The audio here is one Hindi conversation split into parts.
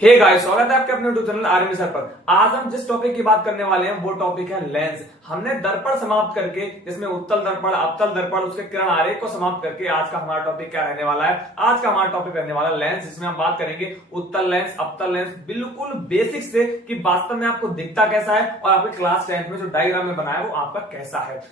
हे गाइस, स्वागत है आपके अपने यूट्यूब चैनल आर्मी सर पर। आज हम जिस टॉपिक की बात करने वाले हैं वो टॉपिक है लेंस। हमने दर्पण समाप्त करके जिसमें उत्तल दर्पण, अवतल दर्पण, उसके किरण आरेख को समाप्त करके आज का हमारा टॉपिक क्या रहने वाला है। आज का हमारा टॉपिक रहने वाला लेंस, जिसमें हम बात करेंगे उत्तल लेंस, अवतल लेंस, बिल्कुल बेसिक से कि वास्तव में आपको दिखता कैसा है और आपके क्लास 10th में जो डायग्राम में बनाया वो आपका कैसा है।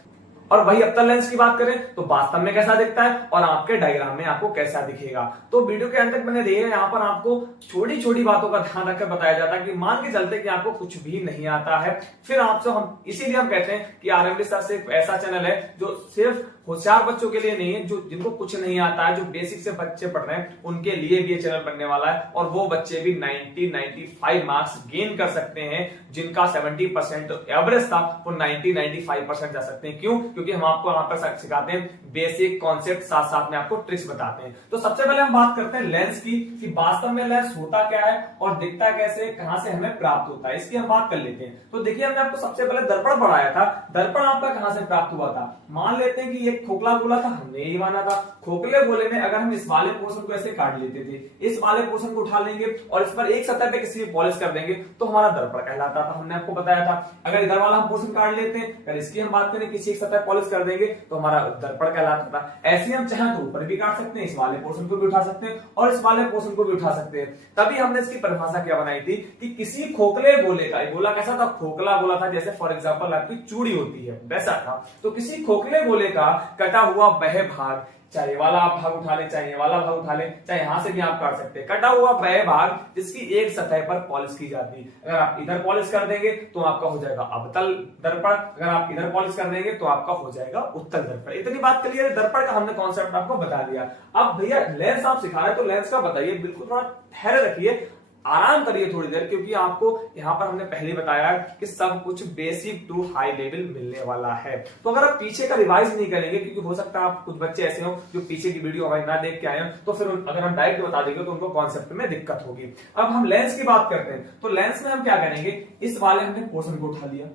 और वही अवतल लेंस की बात करें तो वास्तव में कैसा दिखता है और आपके डायग्राम में आपको कैसा दिखेगा। तो वीडियो के अंत तक बने रहिए। यहाँ पर आपको छोटी छोटी बातों का ध्यान रखकर बताया जाता है कि मान के चलते कि आपको कुछ भी नहीं आता है, फिर आपसे हम इसीलिए हम कहते हैं कि आरएमडी सर से एक ऐसा चैनल है जो सिर्फ होशियार बच्चों के लिए नहीं है, जो जिनको कुछ नहीं आता है, जो बेसिक से बच्चे पढ़ रहे हैं, उनके लिए भी ये चैनल बनने वाला है। और वो बच्चे भी 90-95 मार्क्स गेन कर सकते हैं। जिनका 70% एवरेज था वो 90-95% जा सकते हैं। क्यों? क्योंकि हम आपको यहाँ पर सिखाते हैं बेसिक कॉन्सेप्ट, साथ साथ में आपको ट्रिक्स बताते हैं। तो सबसे पहले हम बात करते हैं लेंस की कि वास्तव में लेंस होता क्या है और दिखता कैसे, कहां से हमें प्राप्त होता है, इसकी हम बात कर लेते हैं। तो देखिए, हमने आपको सबसे पहले दर्पण पढ़ाया था। दर्पण आपका कहां से प्राप्त हुआ था? मान लेते हैं कि ये खोखला गोला था, हमने यही माना था। खोखले गोले में अगर हम इस वाले पोर्शन को ऐसे काट लेते थे, इस वाले पोर्शन को उठा लेंगे और इस पर एक सतह पे किसी भी पॉलिश कर देंगे तो हमारा दर्पण कहलाता था। हमने आपको बताया था। अगर इधर वाला हम पोर्शन काट लेते हैं, अगर इसकी हम बात करें, किसी एक सतह पॉलिश कर देंगे तो हमारा दर्पण कहलाता था। ऐसे हम चाहें तो ऊपर भी काट सकते हैं, इस वाले पोर्शन को भी उठा सकते हैं और इस वाले पोर्शन को भी उठा सकते हैं। तभी हमने इसकी परिभाषा क्या बनाई थी कि किसी खोखले गोले का, गोला कैसा था? खोखला गोला था। जैसे फॉर एग्जांपल आपकी चूड़ी होती है, वैसा था। तो किसी खोखले गोले का कटा हुआ वह भाग, चाहे वाला आप भाग उठा ले, चाहे वाला भाग उठा ले, चाहे यहां से भी आप काट सकते हैं, कटा हुआ वह भाग जिसकी एक सतह पर पॉलिश की जाती है। अगर आप इधर पॉलिश कर देंगे तो आपका हो जाएगा अवतल दर्पण, अगर आप इधर पॉलिश कर देंगे तो आपका हो जाएगा उत्तल दर्पण। इतनी बात क्लियर है। दर्पण का हमने कॉन्सेप्ट आपको बता दिया। अब भैया लेंस आप सिखा रहे हैं तो लेंस का बताइए। बिल्कुल थोड़ा ठहरे रखिए, आराम करिए थोड़ी देर, क्योंकि आपको यहाँ पर हमने पहले बताया कि सब कुछ बेसिक टू हाई लेवल मिलने वाला है। तो अगर आप पीछे का रिवाइज नहीं करेंगे, क्योंकि हो सकता है आप कुछ बच्चे ऐसे हो जो पीछे की वीडियो हमारी ना देख के आए हो, तो फिर अगर हम डायरेक्ट बता देंगे तो उनको कॉन्सेप्ट में दिक्कत होगी। अब हम लेंस की बात करते हैं। तो लेंस में हम क्या करेंगे, इस वाले हमने पोर्शन को उठा लिया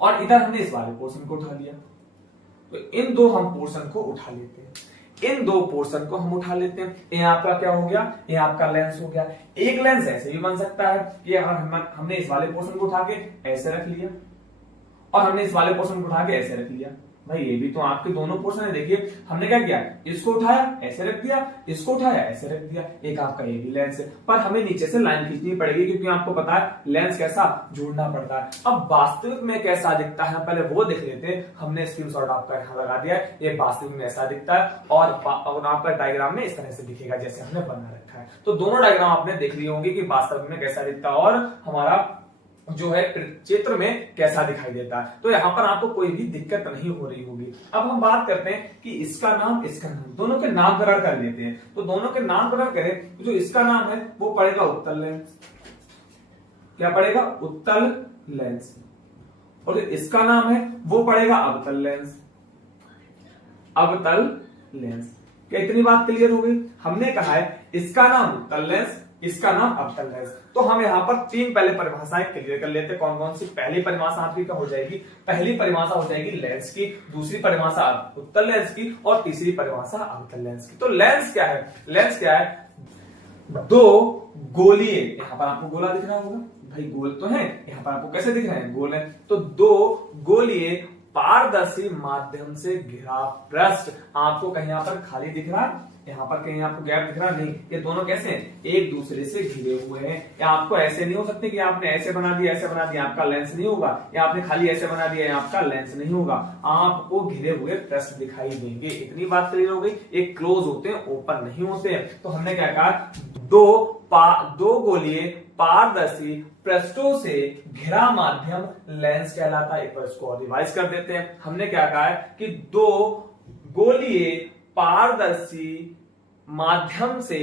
और इधर हमने इस वाले पोर्शन को उठा लिया। तो इन दो हम पोर्शन को उठा लेते हैं, इन दो पोर्शन को हम उठा लेते हैं। ये आपका क्या हो गया? ये आपका लेंस हो गया। एक लेंस ऐसे भी बन सकता है कि अगर हमने इस वाले पोर्शन को उठा के ऐसे रख लिया और हमने इस वाले पोर्शन को उठा के ऐसे रख लिया। भाई ये भी तो आपके दोनों पोर्शन है। देखिए हमने क्या किया, इसको उठाया ऐसे रख दिया, इसको उठाया ऐसे रख दिया। एक आपका ये भी लेंस है, पर हमें नीचे से लाइन खींचनी पड़ेगी क्योंकि आपको पता है लेंस कैसा जोड़ना पड़ता है। अब वास्तविक में कैसा दिखता है पहले वो देख लेते हैं। हमने स्क्रीनशॉट आपका यहाँ लगा दिया है। ये वास्तविक में ऐसा दिखता है और आपका डायग्राम में इस तरह से दिखेगा जैसे हमने बना रखा है। तो दोनों डायग्राम आपने देख लिए होंगे कि वास्तविक में कैसा दिखता है और हमारा जो है चित्र में कैसा दिखाई देता है। तो यहां पर आपको कोई भी दिक्कत नहीं हो रही होगी। अब हम बात करते हैं कि इसका नाम, इसका नाम, दोनों के नामकरण कर लेते हैं। तो दोनों के नामकरण करें तो जो इसका नाम है वो पड़ेगा उत्तल लेंस। क्या पड़ेगा? उत्तल लेंस। और जो इसका नाम है वो पड़ेगा अवतल लेंस। अवतल लेंस। क्या इतनी बात क्लियर हो गई? हमने कहा है इसका नाम उत्तल लेंस, इसका नाम अवतल लेंस। तो हम यहाँ पर तीन पहले परिभाषाएं क्लियर कर लेते हैं। कौन कौन सी? पहली परिभाषा आपकी क्या हो जाएगी? पहली परिभाषा हो जाएगी लेंस की, दूसरी परिभाषा उत्तल लेंस की और तीसरी परिभाषा अवतल लेंस की। तो लेंस क्या है? लेंस क्या है? दो गोलीय, यहाँ पर आपको गोला दिख रहा होगा, भाई गोल तो है, यहाँ पर आपको कैसे दिख रहे हैं? गोल है। तो दो गोलीय पारदर्शी माध्यम से घिरा पृष्ठ, आपको कहीं यहाँ पर खाली दिख रहा है, यहाँ पर कहीं आपको गैप दिख रहा नहीं। ये दोनों कैसे हैं? एक दूसरे से घिरे हुए हैं। या आपको ऐसे नहीं हो सकते कि आपने ऐसे बना दिया, ऐसे बना दिया, आपका लेंस नहीं होगा, या आपने खाली ऐसे बना दिया, आपका लेंस नहीं होगा। आपको घिरे हुए पृष्ठ दिखाई देंगे। इतनी बात क्लियर हो गई। एक क्लोज होते हैं, ओपन नहीं होते हैं। तो हमने क्या कहा, दो गोलीय पारदर्शी पृष्ठों से घिरा माध्यम लेंस कहलाता है। एक बार इसको रिवाइज कर देते हैं। हमने क्या कहा है कि दो गोलीय पारदर्शी माध्यम से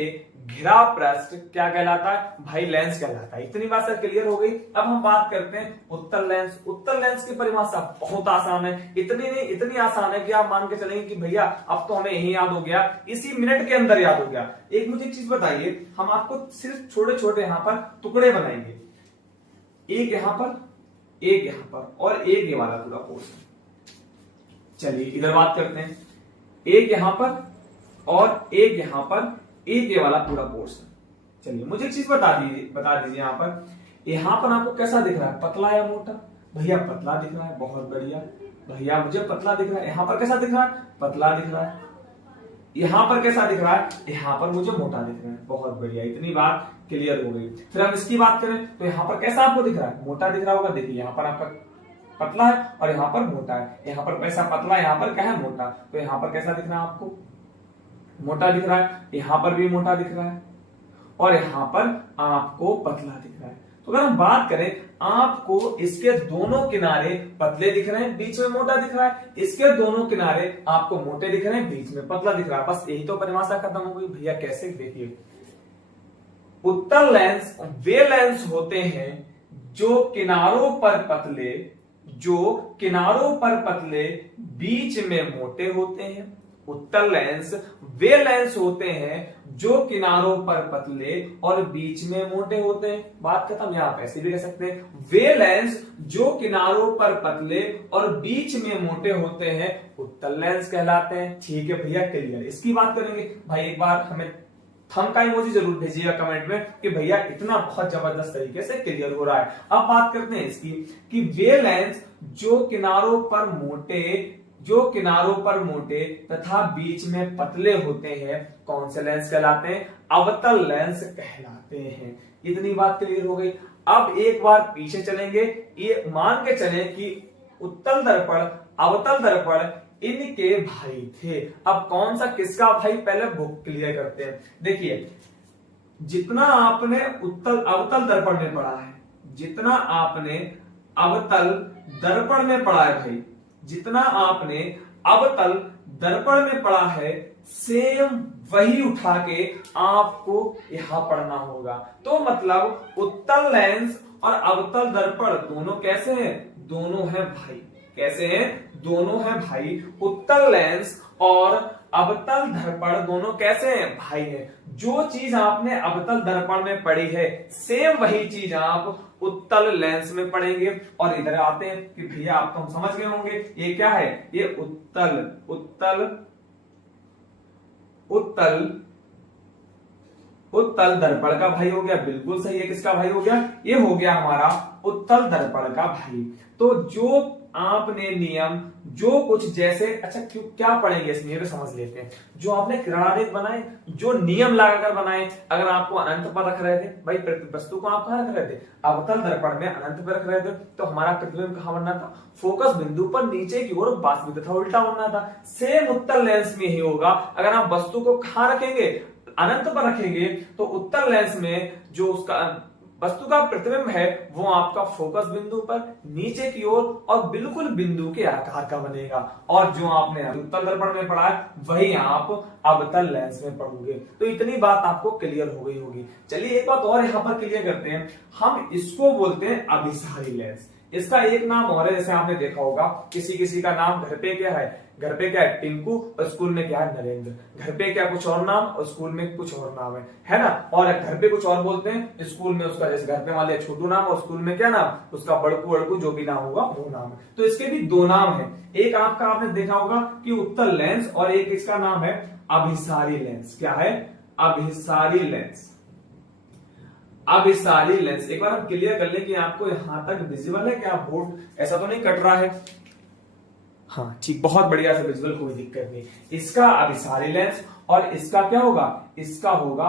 घिरा पृष्ठ क्या कहलाता है? भाई लेंस कहलाता है। इतनी बात सर क्लियर हो गई। अब हम बात करते हैं उत्तल लेंस। उत्तल लेंस की परिभाषा बहुत आसान है। इतनी नहीं, इतनी आसान है कि आप मान के चलेंगे कि भैया अब तो हमें यही याद हो गया, इसी मिनट के अंदर याद हो गया। एक मुझे चीज बताइए, हम आपको सिर्फ छोटे छोटे यहां पर टुकड़े बनाएंगे, एक यहां पर, एक यहां पर और एक ये वाला पूरा पोर्शन। चलिए इधर बात करते हैं, एक यहां पर और एक यहां पर, एक ये वाला पूरा पोर्शन। चलिए मुझे एक चीज बता दीजिए यहाँ पर आपको कैसा दिख रहा है, पतला या मोटा? भैया पतला दिख रहा है, बहुत बढ़िया। भैया मुझे पतला दिख रहा है। यहाँ पर कैसा दिख रहा है, पतला दिख रहा है। यहाँ पर कैसा दिख रहा है, यहाँ पर मुझे मोटा दिख रहा है, बहुत बढ़िया। इतनी बात क्लियर हो गई। फिर हम इसकी बात करें तो यहाँ पर कैसा आपको दिख रहा है, मोटा दिख रहा होगा। देखिए यहाँ पर आपका पतला है और यहाँ पर मोटा है। यहाँ पर कैसा पतला, यहाँ पर क्या है, मोटा। तो यहाँ पर कैसा दिख रहा है आपको, मोटा दिख रहा है। यहाँ पर भी मोटा दिख रहा है और यहाँ पर आपको पतला दिख रहा है। तो अगर हम बात करें, आपको इसके दोनों किनारे पतले दिख रहे हैं, बीच में मोटा दिख रहा है। इसके दोनों किनारे आपको मोटे दिख रहे हैं, बीच में पतला दिख रहा है। बस यही तो परिभाषा खत्म हो गई। भैया कैसे, देखिए उत्तल लेंस वे लेंस होते हैं जो किनारों पर पतले बीच में मोटे होते हैं। उत्तल लेंस वे लेंस होते हैं जो किनारों पर पतले और बीच में मोटे होते हैं। बात खत्म। यहां आप ऐसे भी कह सकते हैं, वे लेंस जो किनारों पर पतले और बीच में मोटे होते हैं उत्तल लेंस कहलाते हैं। ठीक है भैया, क्लियर। इसकी बात करेंगे। भाई एक बार हमें थंब का इमोजी जरूर भेजिएगा कमेंट में कि भैया इतना बहुत जबरदस्त तरीके से क्लियर हो रहा है। अब बात करते हैं इसकी कि वे लेंस जो किनारों पर मोटे तथा बीच में पतले होते हैं कौन से लेंस कहलाते हैं, अवतल लेंस कहलाते हैं। इतनी बात क्लियर हो गई। अब एक बार पीछे चलेंगे, ये मान के चले कि उत्तल दर्पण अवतल दर्पण इनके भाई थे। अब कौन सा किसका भाई, पहले बुक क्लियर करते हैं। देखिए जितना आपने अवतल दर्पण में पढ़ा है, जितना आपने अवतल दर्पण में पढ़ा है भाई, जितना आपने अवतल दर्पण में पढ़ा है, सेम वही उठा के आपको यहां पढ़ना होगा। तो मतलब उत्तल लेंस और अवतल दर्पण दोनों कैसे हैं, दोनों हैं भाई। कैसे हैं, दोनों हैं भाई। उत्तल लेंस और अवतल दर्पण दोनों कैसे हैं, भाई हैं। जो चीज आपने अवतल दर्पण में पढ़ी है, सेम वही चीज आप उत्तल लेंस में पढ़ेंगे। और इधर आते हैं कि भैया आप तो हम समझ गए होंगे, ये क्या है, ये उत्तल दर्पण का भाई हो गया। बिल्कुल सही है। किसका भाई हो गया, ये हो गया हमारा उत्तल दर्पण का भाई। तो जो आपने नियम जो कुछ जैसे, अच्छा क्यों क्या पढ़ेंगे इसमें, समझ लेते हैं। जो आपने किरणारेख बनाए, जो नियम लगाकर बनाए, अगर आपको अनंत पर रख रहे थे भाई, वस्तु को आप कहां रख रहे थे, अवतल दर्पण में अनंत पर रख रहे थे, तो हमारा प्रतिबिंब कहां बनना था, फोकस बिंदु पर नीचे की ओर वास्तविक तथा उल्टा बनना था। सेम उत्तल लेंस में ही होगा। अगर आप वस्तु को कहां रखेंगे, अनंत पर रखेंगे, तो उत्तल लेंस में जो उसका वस्तु का प्रतिबिंब है वो आपका फोकस बिंदु पर नीचे की ओर और बिल्कुल बिंदु के आकार का बनेगा। और जो आपने उत्तल दर्पण में पढ़ा है वही आप अवतल लेंस में पढ़ोगे। तो इतनी बात आपको क्लियर हो गई होगी। चलिए एक बात और यहाँ पर क्लियर करते हैं। हम इसको बोलते हैं अभिसारी लेंस। इसका एक नाम और है, जैसे आपने देखा होगा किसी का नाम घर पे क्या है, घर पे क्या है टिंकू और स्कूल में क्या है नरेंद्र। घर पे क्या कुछ और नाम और स्कूल में कुछ और नाम है ना। और घर पे कुछ और बोलते हैं, स्कूल में उसका जैसे घर पे मान लिया छोटू नाम और स्कूल में क्या नाम, उसका बड़कू जो भी नाम होगा वो नाम है। तो इसके भी दो नाम है। एक आपका आपने देखा होगा कि उत्तल लेंस और एक इसका नाम है अभिसारी लेंस। क्या है, अभिसारी लेंस। अभिसारी लेंस एक बार हम क्लियर कर ले कि आपको यहां तक विजिबल है क्या, बोर्ड ऐसा तो नहीं कट रहा है। हाँ ठीक, बहुत बढ़िया से विजुअल, कोई दिक्कत नहीं। इसका अभिसारी लेंस और इसका क्या होगा, इसका होगा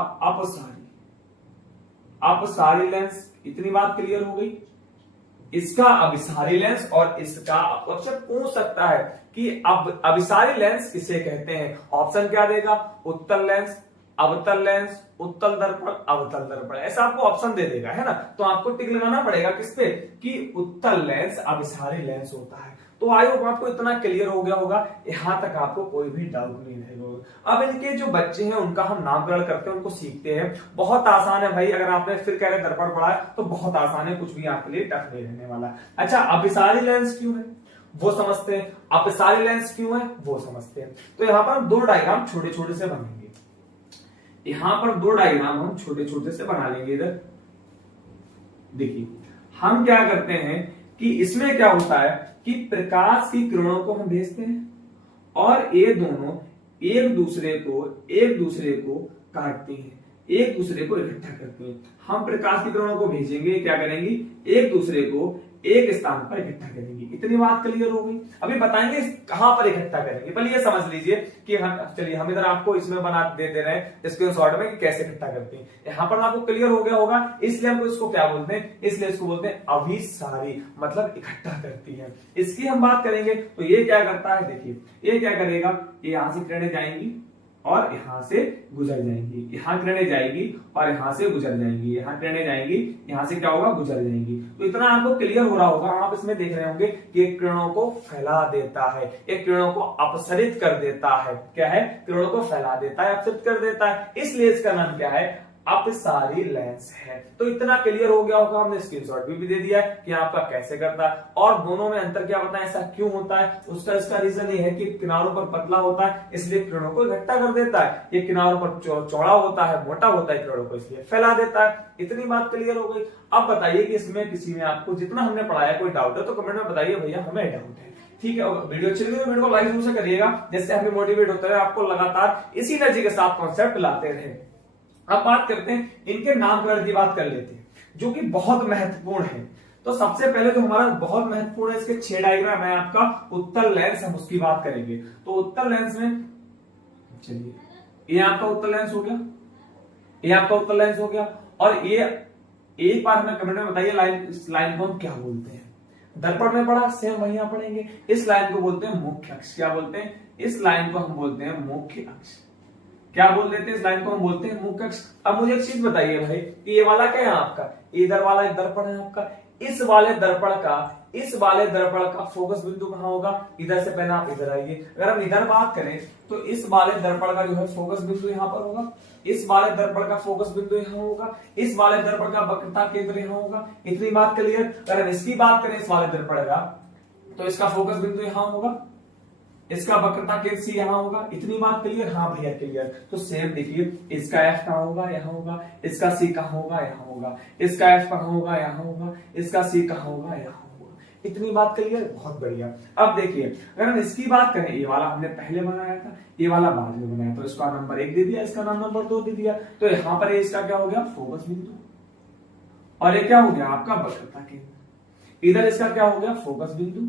अपसारी लेंस। इतनी बात क्लियर हो गई। इसका अभिसारी लेंस और इसका, ऑप्शन पूछ सकता है कि अब अभिसारी लेंस किसे कहते हैं। ऑप्शन क्या देगा, उत्तल लेंस, अवतल लेंस, उत्तल दर्पण, अवतल दर्पण, ऐसा आपको ऑप्शन दे देगा, है ना। तो आपको टिक लगाना पड़ेगा किस पे, कि उत्तल लेंस अभिसारी लेंस होता है। तो आई होप आपको इतना क्लियर हो गया होगा, यहां तक आपको कोई भी डाउट नहीं रहेगा। अब इनके जो बच्चे हैं उनका हम नामकरण करते हैं, उनको सीखते हैं। बहुत आसान है भाई, अगर आपने फिर कह रहे दर्पण पढ़ा है तो बहुत आसान है, कुछ भी आपके लिए टफ नहीं रहने वाला। अच्छा, अभिसारी लेंस क्यों है वो समझते हैं, अपसारी लेंस क्यों है वो समझते हैं। तो यहाँ पर दो डायग्राम छोटे छोटे से बनेंगे। यहां पर दो डायग्राम हम छोटे छोटे से बना लेंगे। इधर देखिए, हम क्या करते हैं कि इसमें क्या होता है कि प्रकाश की किरणों को हम भेजते हैं और ये दोनों एक दूसरे को काटती हैं। एक दूसरे को इकट्ठा करती हैं। हम प्रकाश की किरणों को भेजेंगे, क्या करेंगी, एक दूसरे को एक स्थान पर इकट्ठा करेंगे। इतनी बात क्लियर हो गई। अभी बताएंगे कहां पर इकट्ठा करेंगे। पहले ये समझ लीजिए कि चलिए हम इधर आपको इसमें बना दे रहे हैं स्क्रीनशॉट में कि कैसे इकट्ठा करते हैं। यहाँ पर आपको क्लियर हो गया होगा, इसलिए हमको इसको क्या बोलते हैं, इसलिए इसको बोलते हैं अभिसारी, मतलब इकट्ठा करती है। इसकी हम बात करेंगे तो ये क्या करता है, देखिए ये क्या करेगा, ये यहां से किरणें जाएंगी और यहां से गुजर जाएंगी, यहां किरणें जाएगी और यहां से गुजर जाएंगी, यहां किरणें जाएंगी, यहां से क्या होगा, गुजर जाएंगी। तो इतना आपको क्लियर हो रहा होगा। आप इसमें देख रहे होंगे कि एक किरणों को फैला देता है, एक किरणों को अपसरित कर देता है। क्या है, किरणों को फैला देता है, अपसरित कर देता है, इसलिए इसका नाम क्या है, अपसारी लेंस है। तो इतना क्लियर हो गया होगा। हमने स्क्रीनशॉट भी दे दिया है कि आपका कैसे करता है और दोनों में अंतर क्या बताएं, ऐसा क्यों होता है। उसका इसका रीजन ये है कि किनारों पर पतला होता है इसलिए किरणों को इकट्ठा कर देता है, ये किनारों पर चौड़ा होता है, मोटा होता है, किरणों को इसलिए फैला देता है। इतनी बात क्लियर हो गई। अब बताइए कि इसमें किसी में आपको जितना हमने पढ़ाया कोई डाउट है तो कमेंट में बताइए, भैया हमें डाउट है। ठीक है, वीडियो अच्छी लगी तो वीडियो को लाइक जरूर से करिएगा, जिससे हमें मोटिवेट होता है आपको लगातार इसी एनर्जी के साथ कॉन्सेप्ट लाते रहे। अब बात करते हैं इनके नामकरण की, बात कर लेते हैं जो कि बहुत महत्वपूर्ण है। तो सबसे पहले जो हमारा बहुत महत्वपूर्ण है, इसके 6 डायग्राम है आपका उत्तल लेंस, हम उसकी बात करेंगे। तो उत्तल लेंस में चलिए, ये आपका उत्तल लेंस हो गया, ये आपका उत्तल लेंस हो गया। और ये एक बार हमें कमेंट में बताइए इस लाइन को हम क्या बोलते हैं। दर्पण में पढ़ा, सेम वही यहां पढ़ेंगे। इस लाइन को बोलते हैं मुख्य अक्ष। क्या बोलते हैं, इस लाइन को हम बोलते हैं मुख्य अक्ष। क्या बोल देते हैं, इस लाइन को हम बोलते हैं मुख्य अक्ष। अब मुझे एक चीज बताइए भाई कि ये वाला क्या है आपका, इधर वाला एक दर्पण है आपका, इस वाले दर्पण का फोकस बिंदु कहां होगा, इधर से पहले आप इधर आइए। अगर हम इधर बात करें तो इस वाले दर्पण का जो है फोकस बिंदु यहां पर होगा, इस वाले दर्पण का फोकस बिंदु यहां होगा, इस वाले दर्पण का वक्रता केंद्र यहां होगा। इतनी बात क्लियर। अगर हम इसकी बात करें इस वाले दर्पण का, तो इसका फोकस बिंदु यहां होगा, इसका वक्रता केंद्र सी यहां होगा। इतनी बात क्लियर, हाँ भैया क्लियर। तो सेम देखिए, इसका एफ कहां होगा, यहां होगा, इसका सी कहां होगा, यहां होगा, इसका एफ कहां होगा, यहां होगा, इसका सी कहां होगा, यहां होगा। इतनी बात क्लियर, बहुत बढ़िया। अब देखिए अगर हम इसकी बात करें, ये वाला हमने पहले बनाया था, ये वाला बाद में बनाया, तो इसका नंबर 1 दे दिया, इसका नंबर 2 दे दिया। तो यहां पर इसका क्या हो गया, फोकस बिंदु, और ये क्या हो गया आपका वक्रता केंद्र। इधर इसका क्या हो गया, फोकस बिंदु,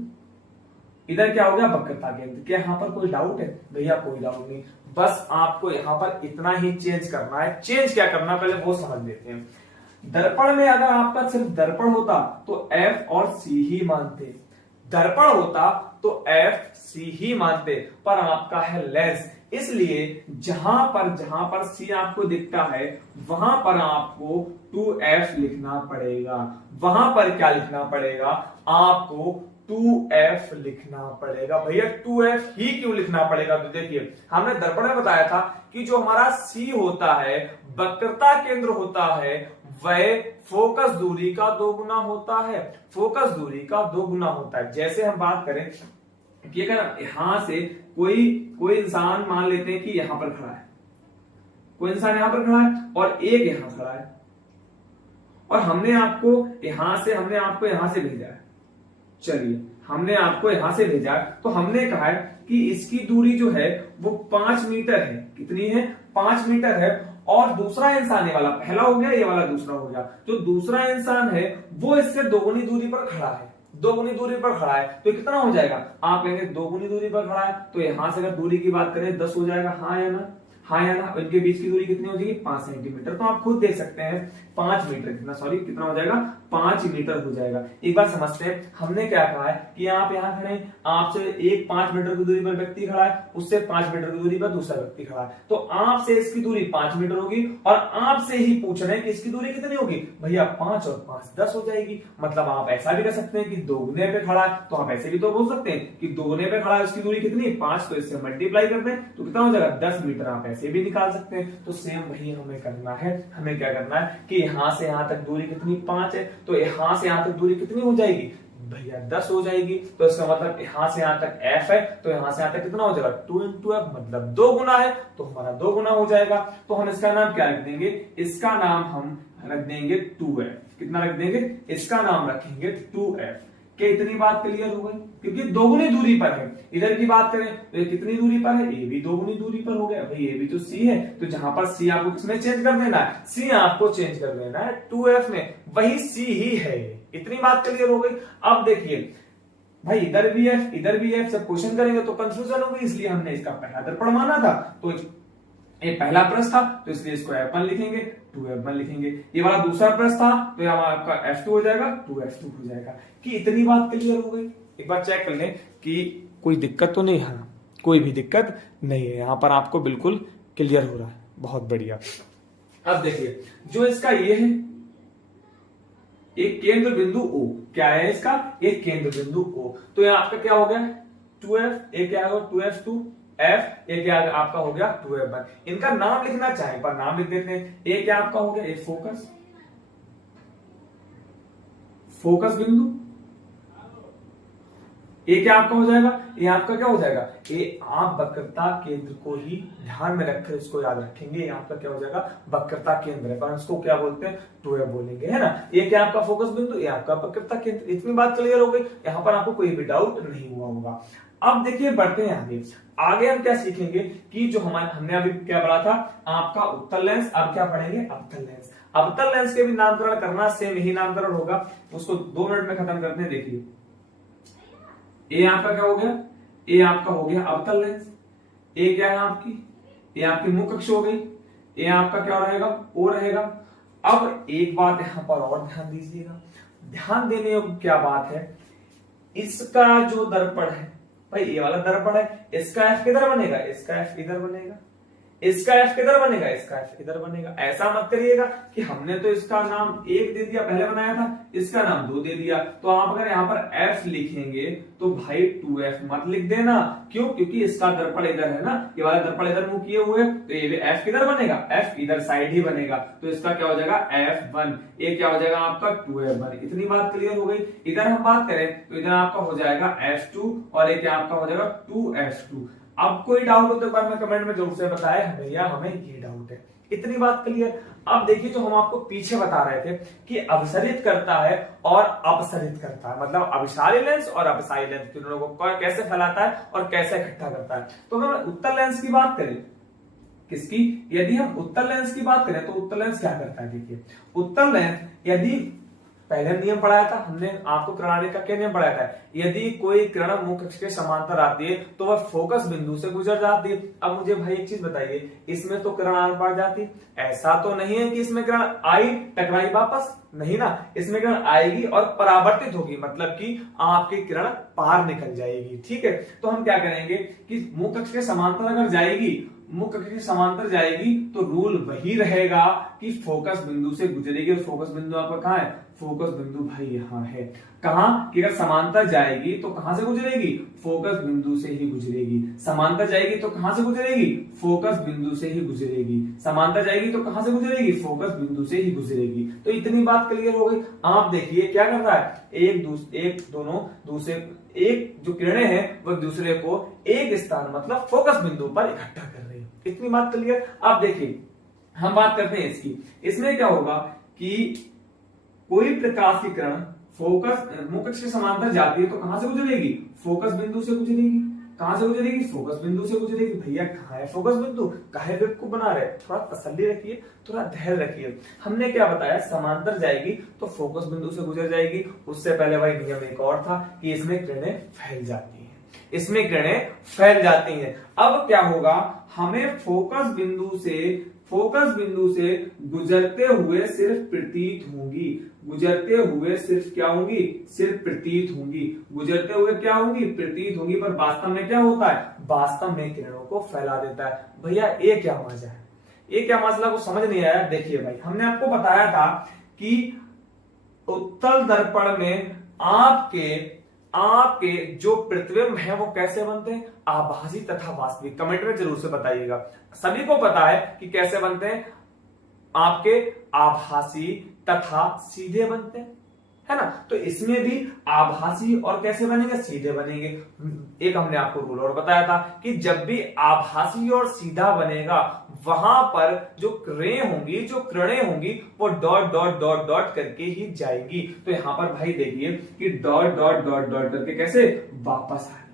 इधर क्या हो गया, वक्रता केंद्र। क्या यहाँ पर कोई डाउट है, भैया कोई डाउट नहीं। बस आपको यहाँ पर इतना ही चेंज करना है। चेंज क्या करना पहले वो समझ लेते हैं। दर्पण में अगर आपका सिर्फ दर्पण होता तो एफ और सी ही मानते, दर्पण होता तो एफ सी ही मानते, पर आपका है लेंस, इसलिए जहां पर सी आपको दिखता है वहां पर आपको 2f लिखना पड़ेगा। वहां पर क्या लिखना पड़ेगा, आपको 2f लिखना पड़ेगा। भैया 2f ही क्यों लिखना पड़ेगा, तो देखिए हमने दर्पण में बताया था कि जो हमारा C होता है, वक्रता केंद्र होता है, वह फोकस दूरी का 2 गुना होता है, फोकस दूरी का 2 गुना होता है। जैसे हम बात करें कि अगर यहां से कोई इंसान मान लेते हैं कि यहां पर खड़ा है, कोई इंसान यहां पर खड़ा है और एक यहां खड़ा है, और हमने आपको यहां से भेजा है। चलिए हमने आपको यहां से भेजा है, तो हमने कहा है कि इसकी दूरी जो है वो 5 मीटर है। कितनी है, 5 मीटर है। और दूसरा इंसान, ये वाला पहला हो गया, ये वाला दूसरा हो गया। जो दूसरा इंसान है वो इससे 2 गुनी दूरी पर खड़ा है, 2 गुनी दूरी पर खड़ा है। तो कितना हो जाएगा, आप कहेंगे 2 गुनी दूरी पर खड़ा है, तो यहां से अगर दूरी की बात करें 10 हो जाएगा, हाँ या ना, हाँ या ना। इनके बीच की दूरी कितनी हो जाएगी, 5 सेंटीमीटर। तो आप खुद देख सकते हैं 5 मीटर कितना हो जाएगा, 5 मीटर हो जाएगा। एक बार समझते हैं, हमने क्या कहा है कि आप यहाँ खड़े, आपसे एक 5 मीटर की दूरी पर व्यक्ति खड़ा है, उससे 5 मीटर की दूरी पर दूसरा व्यक्ति खड़ा है। तो आपसे इसकी दूरी 5 मीटर होगी और आपसे ही पूछ रहे हैं कि इसकी दूरी कितनी होगी, भैया 5 और 5 10 हो जाएगी। मतलब आप ऐसा भी कर सकते हैं कि 2 गुने पे खड़ा है, तो आप ऐसे भी तो बोल सकते हैं कि 2 गुने पे खड़ा है, उसकी दूरी कितनी, 5, तो इससे मल्टीप्लाई कर दें तो कितना हो जाएगा, 10 मीटर। आप ऐसे भी निकाल सकते हैं। तो सेम वही हमें करना है। हमें क्या करना है कि यहां से यहां तक दूरी कितनी, 5 है, तो यहां से यहां तक दूरी कितनी हो जाएगी, भैया 10 हो जाएगी। तो इसका मतलब यहां से यहां तक f है, तो यहां से यहां तक कितना हो जाएगा, 2 into f, मतलब 2 गुना है, तो हमारा 2 गुना हो जाएगा। तो हम इसका नाम क्या रख देंगे, इसका नाम हम रख देंगे 2f। कितना रख देंगे, इसका नाम रखेंगे 2f। क्या इतनी बात क्लियर हो गई? क्योंकि दोगुनी दूरी पर है। इधर की बात करें तो ये कितनी दूरी पर है? ये भी दोगुनी दूरी पर हो गया भाई, ये भी तो सी है, तो जहां पर सी आपको किसमें चेंज कर देना है? सी आपको चेंज कर देना है 2f में, वही सी ही है। इतनी बात क्लियर हो गई। अब देखिए भाई इधर भी f इधर भी f, जब क्वेश्चन करेंगे तो कंफ्यूजन होगी, इसलिए हमने इसका पहला दर्पण माना था। तो ये पहला प्रश्न था तो इसलिए इसको f1 लिखेंगे, 2f1 लिखेंगे। ये वाला दूसरा प्रश्न था तो यहाँ आपका f2 हो जाएगा, 2f2 हो जाएगा। कि इतनी बात क्लियर हो गई। एक बार चेक कर लें कि कोई दिक्कत तो नहीं है, कोई भी दिक्कत नहीं है, यहाँ पर आपको बिल्कुल क्लियर हो रहा है। बहुत बढ़िया। अब देखिए जो इसका ये है एक केंद्र बिंदु O, क्या है इसका? एक केंद्र बिंदु O। तो ये आपका क्या हो गया? 2f, एक क्या होगा 2f2, f एक क्या आपका हो गया 2f1। इनका नाम लिखना चाहे पर नाम लिख देते हैं। एक क्या आपका हो गया? एक फोकस बिंदु। ये क्या आपका हो जाएगा? ये आपका क्या हो जाएगा? ये आप वक्रता केंद्र को ही ध्यान में रखकर इसको याद रखेंगे। ये आपका क्या हो जाएगा? वक्रता केंद्र है, पर इसको क्या बोलते हैं? 2f बोलेंगे, है ना। ये क्या आपका फोकस बिंदु, ये आपका वक्रता केंद्र। इतनी बात क्लियर हो गई। यहाँ पर आपको कोई भी डाउट नहीं हुआ होगा। अब देखिए बढ़ते हैं आगे। आगे हम क्या सीखेंगे कि जो हमने अभी क्या पढ़ा था आपका उत्तल लेंस, अब क्या पढ़ेंगे? अवतल लेंस। अवतल लेंस के भी नामकरण करना सेम यही नामकरण होगा, उसको 2 मिनट में खत्म करते हैं। देखिए ये आपका क्या हो गया? ये आपका हो गया अवतल लेंस। ये क्या है आपकी? ये आपकी मुख्य अक्ष हो गई। ये आपका क्या रहेगा? ओ रहेगा। अब एक बात यहां पर और ध्यान दीजिएगा, ध्यान देने योग्य क्या बात है, इसका जो दर्पण है भाई, ये वाला दर्पण है, इसका एफ किधर बनेगा? इसका एफ इधर बनेगा। इसका एफ किधर बनेगा? इसका एफ इधर बनेगा। ऐसा मत करिएगा कि हमने तो इसका नाम 1 दे दिया, पहले बनाया था, इसका नाम 2 दे दिया, तो आप अगर यहाँ पर f लिखेंगे तो भाई 2f मत लिख देना। क्यों? क्योंकि इसका दर्पण इधर है ना, ये वाला दर्पण इधर मुंह किए हुए, तो ये f किधर बनेगा? f इधर साइड ही बनेगा, तो इसका क्या हो जाएगा? f1। ये क्या हो जाएगा आपका? 2f1। इतनी बात क्लियर हो गई। इधर हम बात करें तो इधर आपका हो जाएगा f2 और ये क्या आपका हो जाएगा? 2f2। अब कोई डाउट हो तो मैं कमेंट में जरूर से बताए भैया हमें ये डाउट है। इतनी बात क्लियर। अब देखिए जो हम आपको पीछे बता रहे थे कि अवसरित करता है और अपसरित करता है, मतलब अभिसारी लेंस और अपसारी लेंस दोनों को कैसे फैलाता है और कैसे इकट्ठा करता है। तो अगर उत्तल लेंस की बात करें, किसकी? यदि हम उत्तल लेंस की बात करें तो उत्तल लेंस क्या करता है? देखिए उत्तल लेंस, यदि पहले नियम पढ़ाया था हमने आपको, किरणाने का क्या नियम पढ़ाया था? यदि कोई किरण मुख्य अक्ष के समांतर आती है तो वह फोकस बिंदु से गुजर जाती है। अब मुझे भाई एक चीज बताइए, इसमें तो किरण आर पार जाती, ऐसा तो नहीं है कि इसमें किरण आई टकराई वापस, नहीं ना, इसमें किरण आएगी और परावर्तित होगी, मतलब कि आपकी किरण पार निकल जाएगी। ठीक है, तो हम क्या करेंगे कि मुख्य अक्ष के समांतर अगर जाएगी, मुख्य अक्ष के समांतर जाएगी तो रूल वही रहेगा कि फोकस बिंदु से गुजरेगी। और फोकस बिंदु आपका कहाँ है? फोकस बिंदु भाई यहाँ है। कहां? कि अगर समांतर जाएगी तो कहां से गुजरेगी? फोकस बिंदु से ही गुजरेगी। समांतर जाएगी तो कहां से गुजरेगी? फोकस बिंदु से ही गुजरेगी। समांतर जाएगी तो कहां से गुजरेगी? फोकस बिंदु से ही गुजरेगी। तो इतनी बात क्लियर हो गई। आप देखिए क्या कर रहा है, एक जो किरणें हैं वो दूसरे को एक स्थान मतलब फोकस बिंदु पर इकट्ठा कर रही है। इतनी बात क्लियर। आप देखिए हम बात करते हैं इसकी, इसमें क्या होगा कि कोई प्रकाश की किरण फोकस मुख्य अक्ष के समांतर जाती है तो कहां से गुजरेगी? फोकस बिंदु से गुजरेगी। कहां से गुजरेगी? फोकस बिंदु से गुजरेगी। भैया कहां है फोकस बिंदु? काहे बेवकूफ बना रहे? थोड़ा तसल्ली रखिए, थोड़ा धैर्य रखिए। हमने क्या बताया, समांतर जाएगी तो फोकस बिंदु से गुजर जाएगी। उससे पहले भाई नियम एक और था कि इसमें किरणें फैल जाती हैं, इसमें किरणें फैल जाती हैं। अब क्या होगा, हमें फोकस बिंदु से गुजरते हुए सिर्फ प्रतीत होंगी, गुजरते हुए सिर्फ क्या होंगी? सिर्फ प्रतीत होंगी। गुजरते हुए क्या होंगी? प्रतीत होंगी। पर वास्तव में क्या होता है? वास्तव में किरणों को फैला देता है। भैया ये क्या मजा है? ये क्या मसला को समझ नहीं आया? देखिए भाई हमने आपको बताया था कि उत्तल दर्पण में आपके जो प्रतिबिंब है वो कैसे बनते हैं? आभासी तथा वास्तविक। कमेंट में जरूर से बताइएगा। सभी को पता है कि कैसे बनते हैं, आपके आभासी तथा सीधे बनते हैं, है ना। तो इसमें भी आभासी और कैसे बनेंगे? सीधे बनेंगे। एक हमने आपको रूल और बताया था कि जब भी आभासी और सीधा बनेगा वहां पर जो किरणें होंगी, जो किरणें होंगी, वो डॉट डॉट डॉट डॉट करके ही जाएंगी। तो यहां पर भाई देखिए कि डॉट डॉट डॉट डॉट करके कैसे वापस आ,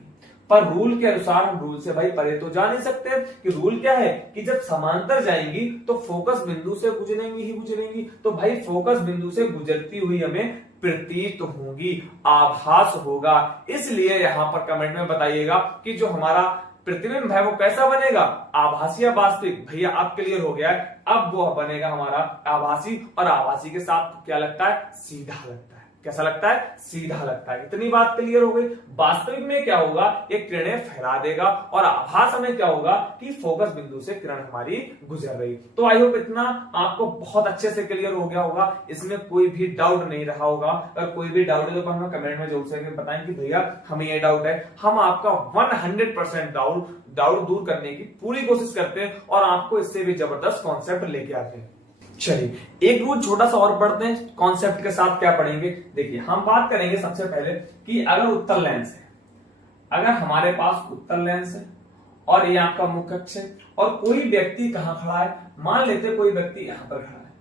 पर रूल के अनुसार हम रूल से भाई परे तो जा नहीं सकते कि रूल क्या है कि जब समांतर जाएंगी तो फोकस बिंदु से गुजरेंगी ही गुजरेंगी। तो भाई फोकस बिंदु से गुजरती हुई हमें प्रतीत होगी, आभास होगा। इसलिए यहां पर कमेंट में बताइएगा कि जो हमारा प्रतिबिंब है वो कैसा बनेगा, आभासी या वास्तविक। भैया अब क्लियर हो गया है, अब वो बनेगा हमारा आभासी, और आभासी के साथ क्या लगता है, सीधा लगता है। कैसा लगता है, सीधा लगता है। इतनी बात क्लियर हो गई। वास्तविक में क्या होगा, एक किरणें फैला देगा, और आभास में क्या होगा कि फोकस बिंदु से किरण हमारी गुजर रही। तो आई होप इतना आपको बहुत अच्छे से क्लियर हो गया होगा, इसमें कोई भी डाउट नहीं रहा होगा। अगर कोई भी डाउट है तो हमें कमेंट में जरूर से बताएं कि भैया हमें ये डाउट है। हम आपका 100% डाउट दूर करने की पूरी कोशिश करते हैं और आपको इससे भी जबरदस्त कॉन्सेप्ट लेके आते हैं। चलिए एक रूल छोटा सा और पढ़ते हैं, कॉन्सेप्ट के साथ क्या पढ़ेंगे। देखिए हम बात करेंगे सबसे पहले कि अगर उत्तल लेंस है, अगर हमारे पास उत्तल लेंस है और ये आपका मुख्य अक्ष है, और कोई व्यक्ति कहां खड़ा है, मान लेते कोई व्यक्ति यहां पर खड़ा है,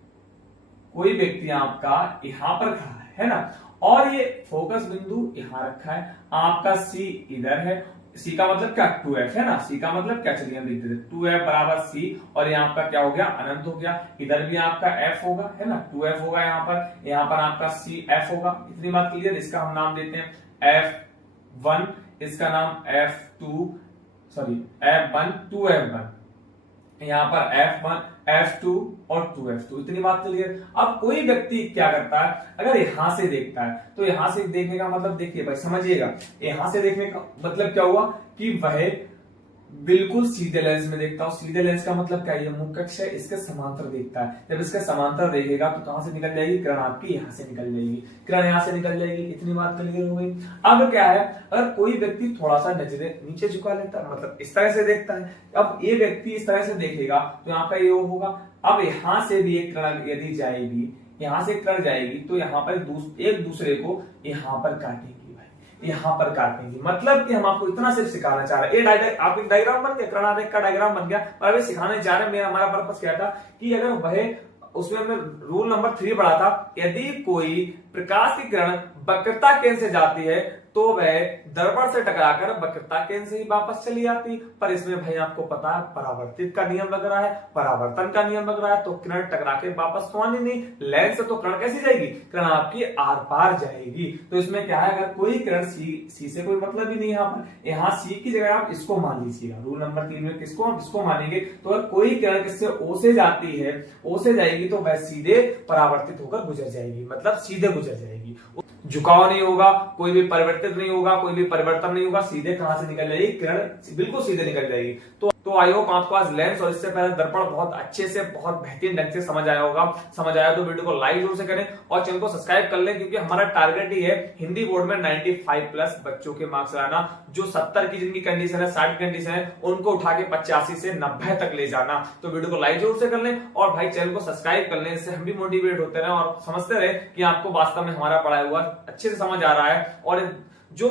कोई व्यक्ति आपका यहां पर खड़ा है ना, और ये फोकस बिंदु यहां रखा है, आपका सी इधर है। सी का मतलब क्या, 2f है ना, सी का मतलब क्या, चलिए हम लिख देते 2f बराबर सी, और यहाँ आपका क्या हो गया, अनंत हो गया। इधर भी आपका f होगा, है ना, 2f होगा यहाँ पर आपका सी f होगा। इतनी बात क्लियर। इसका हम नाम देते हैं f1, इसका नाम f2, सॉरी f1 2f1, यहाँ पर f1 f2 और 2f2। इतनी बात क्लियर। अब कोई व्यक्ति क्या करता है, अगर यहां से देखता है तो यहां से देखने का मतलब देखिए भाई समझिएगा, यहां से देखने का मतलब क्या हुआ कि वह बिल्कुल सीधे लेंस में देखता हो। सीधे लेंस का मतलब क्या है, मुख्य अक्ष है, इसके समांतर देखता है। जब इसके समांतर देखेगा तो कहां से निकल जाएगी, किरण आपकी यहां से निकल जाएगी, किरण यहां से निकल जाएगी। इतनी बात क्लियर हो गई। अब क्या है, अगर कोई व्यक्ति थोड़ा सा नजरें नीचे झुका लेता है, मतलब इस तरह से देखता है, अब ये व्यक्ति इस तरह से देखेगा तो यहाँ का ये होगा। अब यहां से भी एक किरण यदि जाएगी, यहां से किरण जाएगी तो यहाँ पर एक दूसरे को यहां पर काटेंगे, यहां पर काटेंगे। मतलब कि हम आपको इतना सिर्फ सिखाना चाह रहे हैं। ये आप एक डायग्राम बन गया, किरणारेख का डायग्राम बन गया, और अभी सिखाने जा रहे हैं। मेरा हमारा पर्पस क्या था कि अगर वह, उसमें हमने रूल नंबर 3 पढ़ा था, यदि कोई प्रकाश की किरण वक्रता केंद्र से जाती है तो वह दर्पण से टकराकर वक्रता केंद्र से ही वापस चली जाती। पर इसमें भाई आपको पता है परावर्तित का नियम लग रहा है, परावर्तन का नियम लग रहा है, तो किरण टकरा के वापस तो आनी नहीं। लेंस से तो किरण कैसी जाएगी, किरण आपकी आर पार जाएगी। तो इसमें क्या है, अगर कोई किरण सी से कोई मतलब ही नहीं, यहाँ सी की जगह आप इसको मान लीजिएगा। रूल नंबर 3 में किसको हम इसको मानेंगे, तो अगर कोई किरण किससे ओ से जाती है, ओ से जाएगी तो वह सीधे परावर्तित होकर गुजर जाएगी, मतलब सीधे गुजर जाएगी। झुकाव नहीं होगा, कोई भी परिवर्तित नहीं होगा, कोई भी परिवर्तन नहीं होगा, सीधे कहां से निकल जाएगी, किरण बिल्कुल सीधे निकल जाएगी। तो आई होप आपको आज लेंस और इससे पहले दर्पण बहुत अच्छे से, बहुत बेहतरीन ढंग से समझ आया होगा। समझ आया तो वीडियो को लाइक जरूर से करें और चैनल को सब्सक्राइब कर लें, क्योंकि हमारा टारगेट ही है हिंदी बोर्ड में 95+ बच्चों के मार्क्स लाना। जो 70 की जिनकी कंडीशन है, 60 कंडीशन है, उनको उठा के 85 से 90 तक ले जाना। तो वीडियो को लाइक जरूर से कर लें और भाई चैनल को सब्सक्राइब कर लें, इससे हम भी मोटिवेट होते रहे और समझते रहे कि आपको वास्तव में हमारा पढ़ाया हुआ अच्छे से समझ आ रहा है। और जो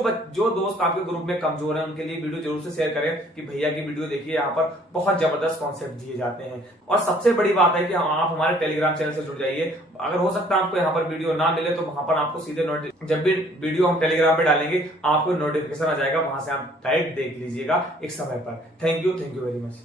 दोस्त आपके ग्रुप में कमजोर हैं उनके लिए वीडियो जरूर से शेयर करें कि भैया की वीडियो देखिए, यहाँ पर बहुत जबरदस्त कॉन्सेप्ट दिए जाते हैं। और सबसे बड़ी बात है कि आप हमारे टेलीग्राम चैनल से जुड़ जाइए। अगर हो सकता है आपको यहाँ पर वीडियो ना मिले तो वहां पर आपको सीधे जब भी वीडियो हम टेलीग्राम पे डालेंगे आपको नोटिफिकेशन आ जाएगा, वहां से आप डायरेक्ट देख लीजिएगा एक समय पर। Thank you very much.